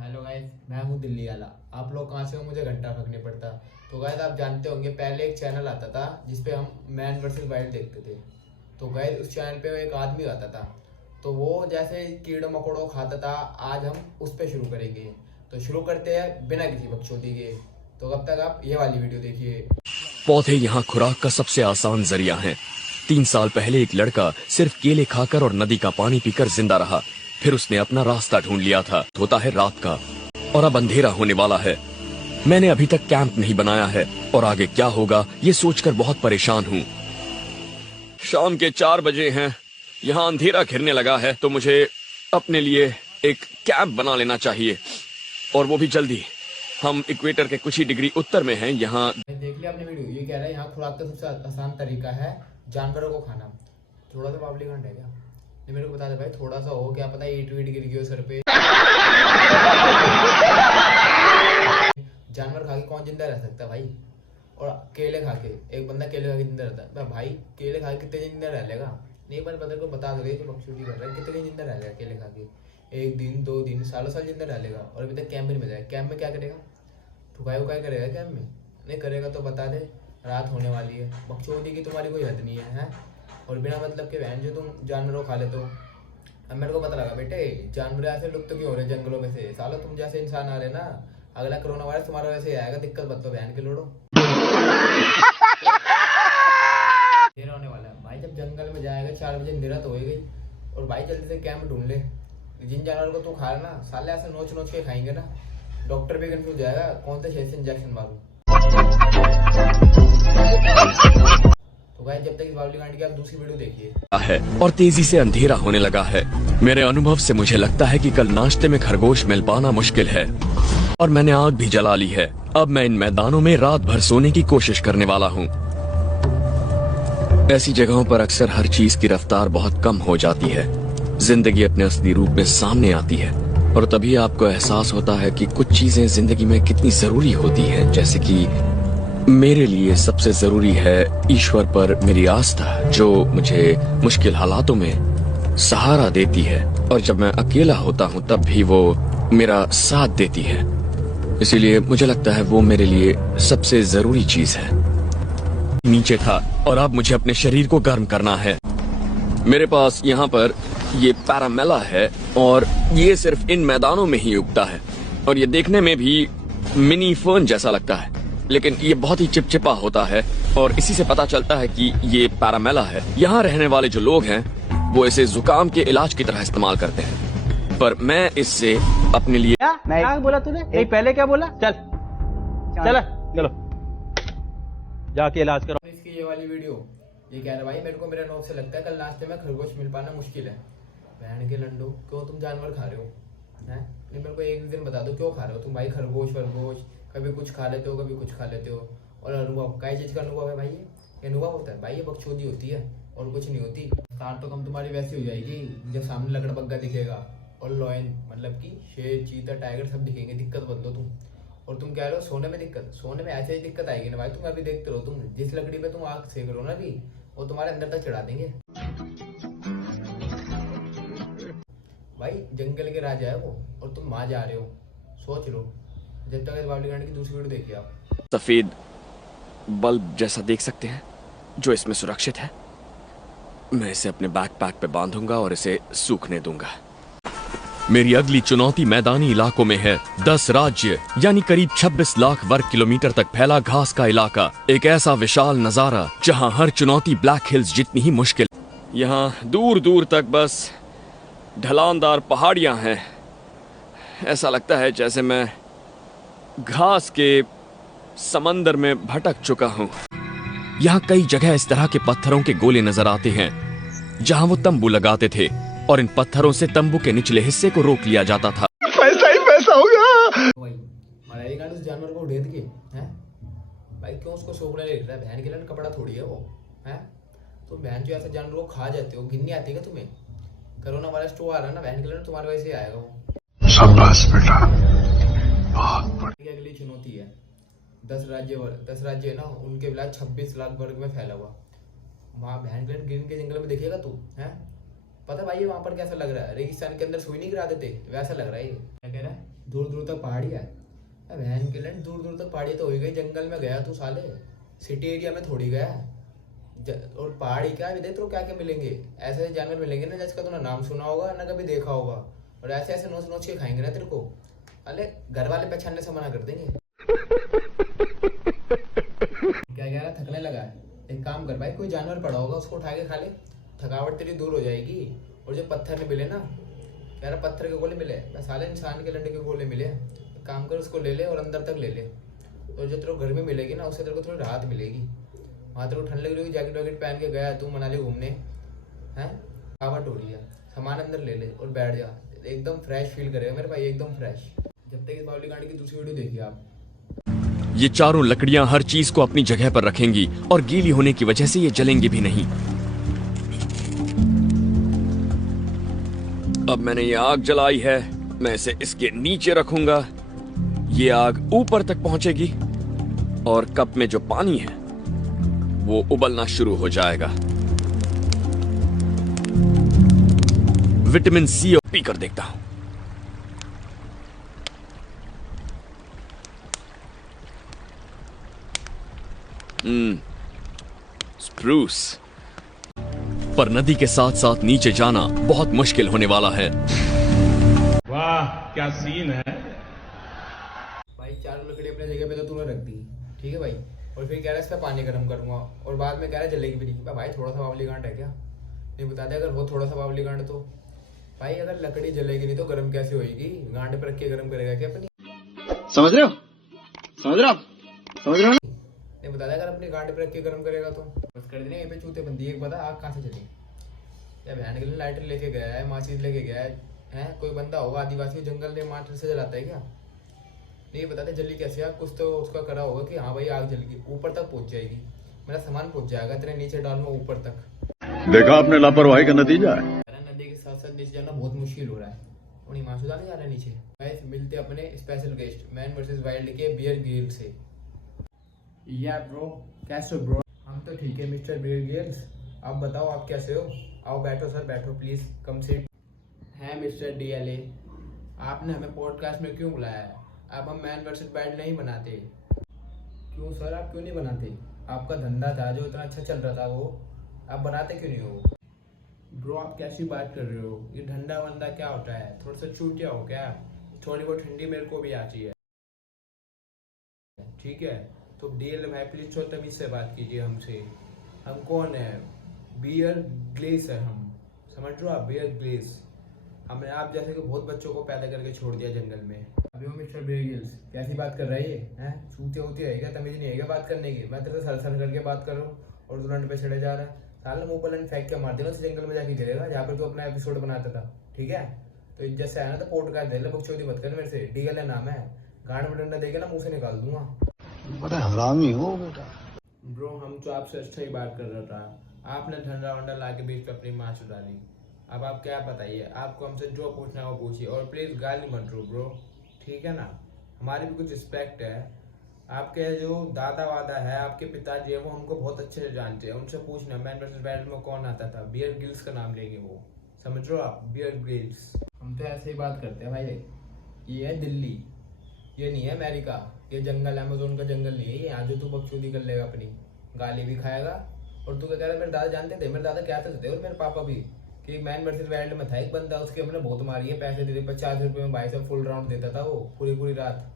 Hello guys, मैं हूँ दिल्ली वाला। आप लोग कहाँ से हो मुझे घंटा फर्क नहीं पड़ता। तो गाइस आप जानते होंगे पहले एक चैनल आता था जिसपे हम मैन वर्सेस वाइल्ड देखते थे। तो गाइस उस चैनल पे एक आदमी आता था, तो वो जैसे कीड़ों मकोड़ों खाता था। आज हम उस पे शुरू करेंगे। तो शुरू करते हैं बिना किसी बकचोदी के। तो कब तक आप ये वाली वीडियो देखिए। पौधे यहाँ खुराक का सबसे आसान जरिया हैं। 3 साल पहले एक लड़का सिर्फ केले खाकर और नदी का पानी पीकर जिंदा रहा। फिर उसने अपना रास्ता ढूंढ लिया था। होता है रात का और अब अंधेरा होने वाला है। मैंने अभी तक कैंप नहीं बनाया है और आगे क्या होगा ये सोचकर बहुत परेशान हूँ। शाम के 4 बजे हैं। यहाँ अंधेरा घिरने लगा है, तो मुझे अपने लिए एक कैंप बना लेना चाहिए, और वो भी जल्दी। हम इक्वेटर के कुछ ही डिग्री उत्तर में हैं। यहाँ देख लिया आपने वीडियो, ये कह रहा है यहाँ खुराक का सबसे आसान तरीका है जानवरों को खाना। थोड़ा सा पावली कांड है क्या? नहीं, मेरे को बता दे भाई, थोड़ा सा हो, क्या पता ईट वीट गिर गई सर पे। जानवर खा के कौन जिंदा रह सकता है भाई? और केले खा के, एक बंदा केले खा के जिंदा रहता है भाई? केले खा के कितने जिंदा रह लेगा? नहीं, पर बंदर को बता दो जो बकचोदी कर रहा है, कितने जिंदा रह लेगा केले खा के? 1 दिन 2 दिन सालों साल जिंदा रह लेगा और अभी तक कैंप में जाए। कैंप में क्या करेगा? ठुकाई उकाई करेगा कैंप में? नहीं करेगा तो बता दे, रात होने वाली है। बकचोदी की तुम्हारी कोई हद नहीं है, हैं? और बिना मतलब के बहन जो तुम जानवरों खा लेते हो। अब मेरे को पता लगा बेटे, जानवर ऐसे लुप्त क्यों हो रहे जंगलों में से। सालों तुम जैसे इंसान आ रहे ना, अगला कोरोना वायरस तुम्हारा वैसे ही आएगा। दिक्कत मत तो बहन के लोड़ो। देर होने वाला है भाई। जब जंगल में जाएगा 4 बजे अंधेरा तो हो ही गई। और भाई जल्दी से कैंप ढूंढ ले। जिन जानवरों को तू खा रहा ना, साले ऐसे नोच नोच के खाएंगे ना, डॉक्टर भी कंफ्यूज हो जाएगा कौन से शेर से इंजेक्शन मारूं। तो गाइस जब तक इस बावली कांड की आप दूसरी वीडियो देखिए। है और तेजी से अंधेरा होने लगा है। मेरे अनुभव से मुझे लगता है कि कल नाश्ते में खरगोश मिल पाना मुश्किल है, और मैंने आग भी जला ली है। अब मैं इन मैदानों में रात भर सोने की कोशिश करने वाला हूँ। ऐसी जगहों पर अक्सर हर चीज की रफ्तार बहुत कम हो जाती है। जिंदगी अपने असली रूप में सामने आती है, और तभी आपको एहसास होता है कि कुछ चीजें जिंदगी में कितनी जरूरी होती हैं। जैसे कि मेरे लिए सबसे जरूरी है ईश्वर पर मेरी आस्था, जो मुझे मुश्किल हालातों में सहारा देती है, और जब मैं अकेला होता हूँ तब भी वो मेरा साथ देती है। इसीलिए मुझे लगता है वो मेरे लिए सबसे जरूरी चीज है। नीचे था और अब मुझे अपने शरीर को गर्म करना है। मेरे पास यहाँ पर ये पैरामेला है, और ये सिर्फ इन मैदानों में ही उगता है, और ये देखने में भी मिनी फर्न जैसा लगता है, लेकिन ये बहुत ही चिपचिपा होता है, और इसी से पता चलता है कि ये पैरामेला है। यहाँ रहने वाले जो लोग हैं वो इसे जुकाम के इलाज की तरह इस्तेमाल करते हैं, पर मैं इससे अपने लिए क्या बोला तूने? नहीं, पहले क्या बोला? चल चल चलो जाके इलाज करो। इसकी ये वाली वीडियो, ये कह रहा भाई मेरे को मेरे नोट से लगता है कल नाश्ते में खरगोश मिल पाना मुश्किल है। बहन के लंडो, क्यों तुम जानवर खा रहे हो? हैं? नहीं, मेरे को एक दिन बता दो क्यों खा रहे हो तुम भाई खरगोश वरगोश? कभी कुछ खा लेते हो, कभी कुछ खा लेते हो। और अनुभव, क्या चीज का अनुभव है भाई? ये अनुभव होता है भाई, ये बकचोदी होती है और कुछ नहीं होती। स्टार्ट तो कम तुम्हारी वैसी हो जाएगी जब सामने लकड़बग्गा दिखेगा और लॉयन मतलब कि शेर चीता टाइगर सब दिखेंगे। दिक्कत बन दो तुम। और तुम कह रहे हो सोने में दिक्कत, सोने में ऐसे ही दिक्कत आएगी ना भाई। तुम अभी देखते रहो, तुम जिस लकड़ी पे तुम आग सेक रहे हो ना अभी, वो तुम्हारे अंदर तक चढ़ा देंगे भाई। जंगल के राजा है वो, और तुम वहां जा रहे हो। सोच लो। जब तक इस बावली कांड की दूसरी वीडियो देखिए आप। सफेद बल्ब जैसा देख सकते हैं जो इसमें सुरक्षित है। मैं इसे अपने बैकपैक पे बांधूंगा और इसे सूखने दूंगा। मेरी अगली चुनौती मैदानी इलाकों में है। 10 राज्य यानी करीब 26 लाख वर्ग किलोमीटर तक फैला घास का इलाका। एक ऐसा विशाल नजारा जहां हर चुनौती ब्लैक हिल्स जितनी ही मुश्किल। यहाँ दूर दूर तक बस ढलानदार पहाड़ियां हैं। ऐसा लगता है जैसे मैं घास के समंदर में भटक चुका हूँ। यहाँ कई जगह इस तरह के पत्थरों के गोले नजर आते हैं जहाँ वो तंबू लगाते थे, और इन पत्थरों से तंबू के निचले हिस्से को रोक लिया जाता था। पैसा ही पैसा होगा। भाई मराई कांड उस जानवर को ढेद के हैं भाई। क्यों उसको सोखने ले रहा है? बहन के लिए कपड़ा थोड़ी है वो, हैं? तुम बहन जो ऐसे जानवर को खा जाते हो, गिननी आती है तुम्हें? कोरोना वायरस तो आ रहा है ना, बहन के लिए तुम्हारे वैसे ही आएगा वो। शाबाश बेटा, बहुत बढ़िया। अगली चुनौती है 10 राज्य है ना, उनके बिला 26 लाख वर्ग में फैला हुआ। वहां बहन के गिन के जंगल में देखिएगा तू, हैं? पता भाई वहां पर कैसा लग रहा है, रेगिस्तान के अंदर सुई नहीं गिरा देते वैसा लग रहा है ये। क्या कह रहा है, दूर दूर तक पहाड़ी है। बहन के लैंड, दूर दूर तक पहाड़ी तो हो गई, जंगल में गया तू साले, सिटी एरिया में थोड़ी गया। और पहाड़ी क्या भी देख तो क्या क्या मिलेंगे, ऐसे ऐसे जानवर मिलेंगे ना जिसका तूने नाम सुना होगा ना कभी देखा होगा, और ऐसे ऐसे नोच नोच के खाएंगे ना तेरे को। अरे घर वाले पहचानने से मना कर देंगे। क्या कह रहा, थकने लगा है, एक काम कर भाई, कोई जानवर पड़ा होगा उसको उठा के खा ले, थकावट तेरी दूर हो जाएगी। और जो पत्थर में मिले ना, कह रहा पत्थर के गोले मिले, मैं साले इंसान के लंडे के गोले मिले, एक काम कर उसको ले ले और अंदर तक ले ले, तो जो तेरे को घर में मिलेगी ना उससे तेरे को थोड़ी राहत मिलेगी। वहाँ तेरे को ठंड लग रही होगी, जैकेट वैकेट पहन के गया तू मनाली घूमने, हैं थकावट हो रही है, सामान अंदर ले ले और बैठ जा, एकदम फ्रेश फील करेगा मेरे भाई, एकदम फ्रेश। जब तक इस बावली गाड़ी की दूसरी वीडियो देखिए आप। ये चारों लकड़ियां हर चीज को अपनी जगह पर रखेंगी और गीली होने की वजह से ये जलेंगी भी नहीं। अब मैंने ये आग जलाई है, मैं इसे इसके नीचे रखूंगा, ये आग ऊपर तक पहुंचेगी और कप में जो पानी है वो उबलना शुरू हो जाएगा। विटामिन सी पी कर देखता हूं। स्प्रूस। पर नदी के साथ साथ नीचे जाना बहुत मुश्किल होने वाला है। वाह क्या सीन है। भाई चारों लकड़ी अपने जगह पे तो तूने रख दी, ठीक है भाई, और फिर कह रहा है इस पर पानी गर्म करूंगा और बाद में कह रहा है जलेगी भी नहीं। भाई थोड़ा सा बावली गांठ है क्या, नहीं बता दे, अगर हो थोड़ा सा बावली गांठ तो भाई अगर लकड़ी जलेगी नहीं तो गर्म कैसे होएगी, गांठ पर रख के गर्म करेगा क्या अपनी, समझ रहे हो, समझ रहे हो आप, समझ रहे हो ना? नहीं बता दे, अगर अपनी गांठ पर रख के गर्म करेगा तो बस कर देना। यहीं पे चूते बंदी, एक बता आग कहाँ से चली, या बहन के लिए लाइटर लेके गया है, माचिस लेके गया है, कोई बंदा होगा आदिवासी जंगल में माचिस से जलाता है क्या, नहीं बताते जल्दी कैसे आग, कुछ तो उसका करा होगा कि हाँ भाई आग जल गई, ऊपर तक पहुंच जाएगी, मेरा सामान पहुंच जाएगा, तेरे नीचे डालूंगा ऊपर तक। देखा आपने लापरवाही का नतीजा है। नदी के साथ साथ नीचे जाना बहुत मुश्किल हो रहा है, और हिमांशु नहीं जा रहा है नीचे। गाइस मिलते अपने special guest man versus wild के बियर गिल्स से। या ब्रो, कैसे हो ब्रो? हम तो ठीक है मिस्टर बियर गिल्स, आप बताओ आप कैसे हो? आओ बैठो सर, बैठो प्लीज, कम सीट। है मिस्टर डीएलए, आपने हमें पॉडकास्ट में क्यों बुलाया है? अब हम मैन वर्सेस वाइल्ड नहीं बनाते। क्यों सर, आप क्यों नहीं बनाते? आपका धंधा था जो इतना अच्छा चल रहा था वो, आप बनाते क्यों नहीं हो? ब्रो आप कैसी बात कर रहे हो, ये ठंडा वंडा क्या होता है, थोड़ा सा चूटिया हो क्या? थोड़ी बहुत ठंडी मेरे को भी आती है, ठीक है? तो डीएल भाई प्लीज थोड़ा तमीज से बात कीजिए हमसे। हम कौन है? बियर ग्लेस है हम, समझ रहे हो आप, बियर ग्लेस। हमने आप जैसे कि बहुत बच्चों को पैदा करके छोड़ दिया जंगल में। अभी वो मिस्टर बियर गिल्स कैसी बात कर रही है? चूते होते है क्या, तमीज नहीं है क्या बात करने की? मैं तेरे से सर करके बात कर रहा हूँ और तुरंत पे चढ़े जा रहा है। साल मुंह पर फेंक के मार देना, उस जंगल में जाके गिरेगा जहाँ पर तू अपना एपिसोड बनाता था, ठीक है? तो इज्जत से आया ना तो पॉडकास्ट दे ले, बकचोदी मत कर मेरे से। डीएल नाम है, गांड में डंडा देके ना मुंह से निकाल दूंगा। बड़ा हरामी हो बेटा। ब्रो हम तो आपसे अच्छा ही बात कर रहा था, आपने ठंडा वंडा ला के बीच पे अपनी माँ चुरा ली। अब आप क्या बताइए, आपको हमसे जो पूछना है वो पूछिए, और प्लीज गाली मत दो ब्रो, ठीक है ना? हमारी भी कुछ रिस्पेक्ट है। आपके जो दादा वादा है, आपके पिताजी है, वो हमको बहुत अच्छे से जानते हैं, उनसे पूछना मैन वर्सेस वाइल्ड में कौन आता था। बियर गिल्स का नाम लेंगे वो, समझ रहे हो आप, बियर गिल्स। हम तो ऐसे ही बात करते हैं भाई। ये है दिल्ली, ये नहीं है अमेरिका, ये जंगल अमेज़न का जंगल नहीं है। यहाँ जो तू बकचोदी कर लेगा अपनी, गाली भी खाएगा। और तू क्या कह रहा है, मेरे दादा जानते थे, मेरे दादा कहते थे और मेरे पापा भी, कि मैन वर्सेस वाइल्ड में था एक बंदा, उसके हमने बहुत मारी है, पैसे देते 50 रुपये में, भाई साहब फुल राउंड देता था वो पूरी रात।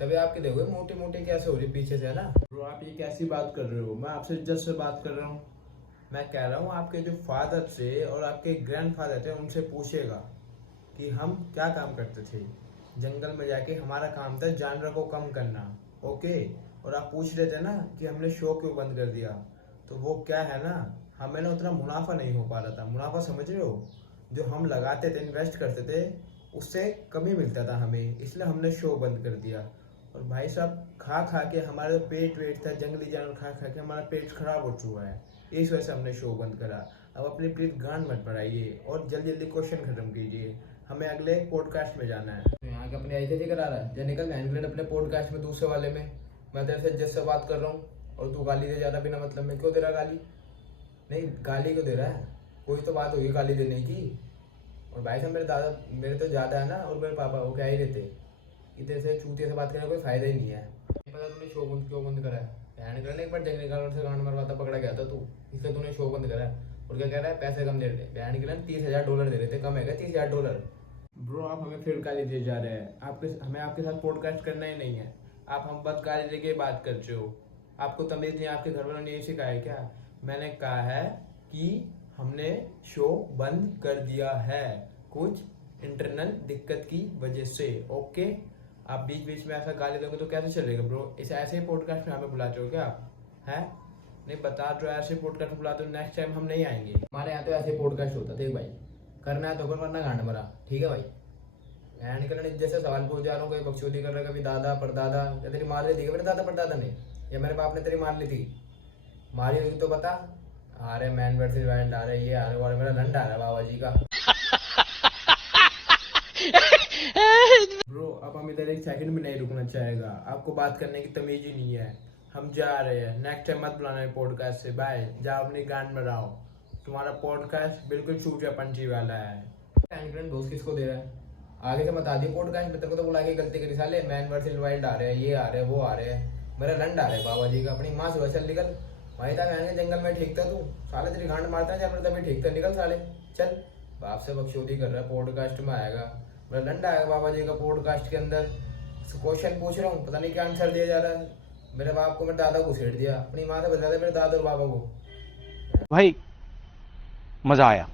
तभी आपके देखो मोटी मोटी कैसे हो रही पीछे से, है ना ब्रो? आप ये कैसी बात कर रहे हो? मैं आपसे इज्जत से बात कर रहा हूँ। मैं कह रहा हूँ आपके जो फादर से और आपके ग्रैंडफादर थे उनसे पूछेगा कि हम क्या काम करते थे जंगल में जाके। हमारा काम था जानवर को कम करना, ओके? और आप पूछ रहे थे ना कि हमने शो क्यों बंद कर दिया, तो वो क्या है ना, हमें ना उतना मुनाफा नहीं हो पा रहा था। मुनाफा समझ रहे हो, जो हम लगाते थे, इन्वेस्ट करते थे, उससे कमी मिलता था हमें, इसलिए हमने शो बंद कर दिया। और भाई साहब खा खा के हमारा जो पेट वेट था, जंगली जानवर खा खा के हमारा पेट खराब हो चुका है, इस वजह से हमने शो बंद करा। अब अपनी प्लीज गांड मत बढ़ाइए और जल्दी जल्दी क्वेश्चन खत्म कीजिए, हमें अगले पॉडकास्ट में जाना है। तो यहाँ के अपने ऐसे करा रहा है, निकल मैं अपने पॉडकास्ट में दूसरे वाले में। मैं तेरे से इज्जत से बात कर रहा हूँ और तू गाली दे जा रहा बिना मतलब में। क्यों दे रहा गाली? नहीं गाली क्यों दे रहा है? कोई तो बात होगी गाली देने की। और भाई साहब मेरे तो ज़्यादा है ना, और मेरे पापा वो क्या ही रहते कि तेरे से चूतिया से बात करने का कोई फायदा ही नहीं है। नहीं पता तूने शो बंद क्यों बंद करा है? बहन करने एक बार जंगली जानवर से गांड मरवाता पकड़ा गया था तू, इसलिए तूने शो बंद करा है। और क्या कह रहा है, पैसे कम दे रहे थे बहन के लिए, $30,000 दे रहे थे, कम है क्या $30,000? ब्रो आप हमें फिर गाली दिए जा रहे हैं, हमें आपके साथ पॉडकास्ट करना ही नहीं है। आप हम बस गाली दे के बात करते हो, आपको तमीज़ नहीं, आपके घर वालों ने यही सिखाया है क्या? मैंने कहा है कि हमने शो बंद कर दिया है कुछ इंटरनल दिक्कत की वजह से। ओके, आप बीच बीच में ऐसा गाली दोगे तो कैसे चलेगा ब्रो? इस ऐसे पॉडकास्ट में हमें बुलाते हो क्या आप? हैं नहीं बता तो ऐसे पॉडकास्ट में बुलाते हो, नेक्स्ट टाइम हम नहीं आएंगे। हमारे यहाँ तो ऐसे पॉडकास्ट होता था भाई, करना है तो कर वरना गांड मरा, ठीक है भाई? मैं निकलने जैसे सवाल पूछ जा रहा हूँ, कोई बकचोदी कर रहा है, कभी दादा परदादा, या तेरी मार ली थी मेरे दादा परदादा ने, या मेरे बाप ने तेरी मार ली थी? मारी होगी तो बता। आ रहे मैन वर्सेस वाइल्ड, आ रहे ये आ रहे, मेरा लंड आ रहा है बाबा जी का। ब्रो अब हम इधर एक सेकंड भी नहीं रुकना चाहेगा, आपको बात करने की तमीज ही नहीं है। हम जा रहे हैं, नेक्स्ट टाइम मत बुलाना है पॉडकास्ट से, बाय। जाओ अपनी गांड में रहो, तुम्हारा पॉडकास्ट बिल्कुल चूचा पंची वाला है। दोस्त किसको दे रहा है? आगे से बता दी पॉडकास्ट में, तेरे को तो बुला के गलती करी साले, मैन वर्सेस वाइल्ड आ रहे हैं, ये आ रहे हैं, वो आ रहे हैं, मेरा लंड आ रहा है बाबा जी का। अपनी माँ से वैसे निकल, वहीं था मैंने जंगल में ठीक था तू, साले तेरी गांड मारता है जब तभी ठीक था, निकल साले चल। बाप से बकचोदी कर रहा है, पॉडकास्ट में आएगा, मेरा लंड आएगा बाबा जी का पॉडकास्ट के अंदर। क्वेश्चन पूछ रहा हूँ, पता नहीं क्या आंसर दिया जा रहा है। मेरे बाप को मेरे दादा को छेड़ दिया, अपनी माँ से बता दे मेरे दादा और बाबा को। भाई मजा आया,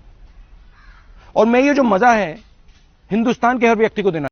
और मैं ये जो मजा है हिंदुस्तान के हर व्यक्ति को देना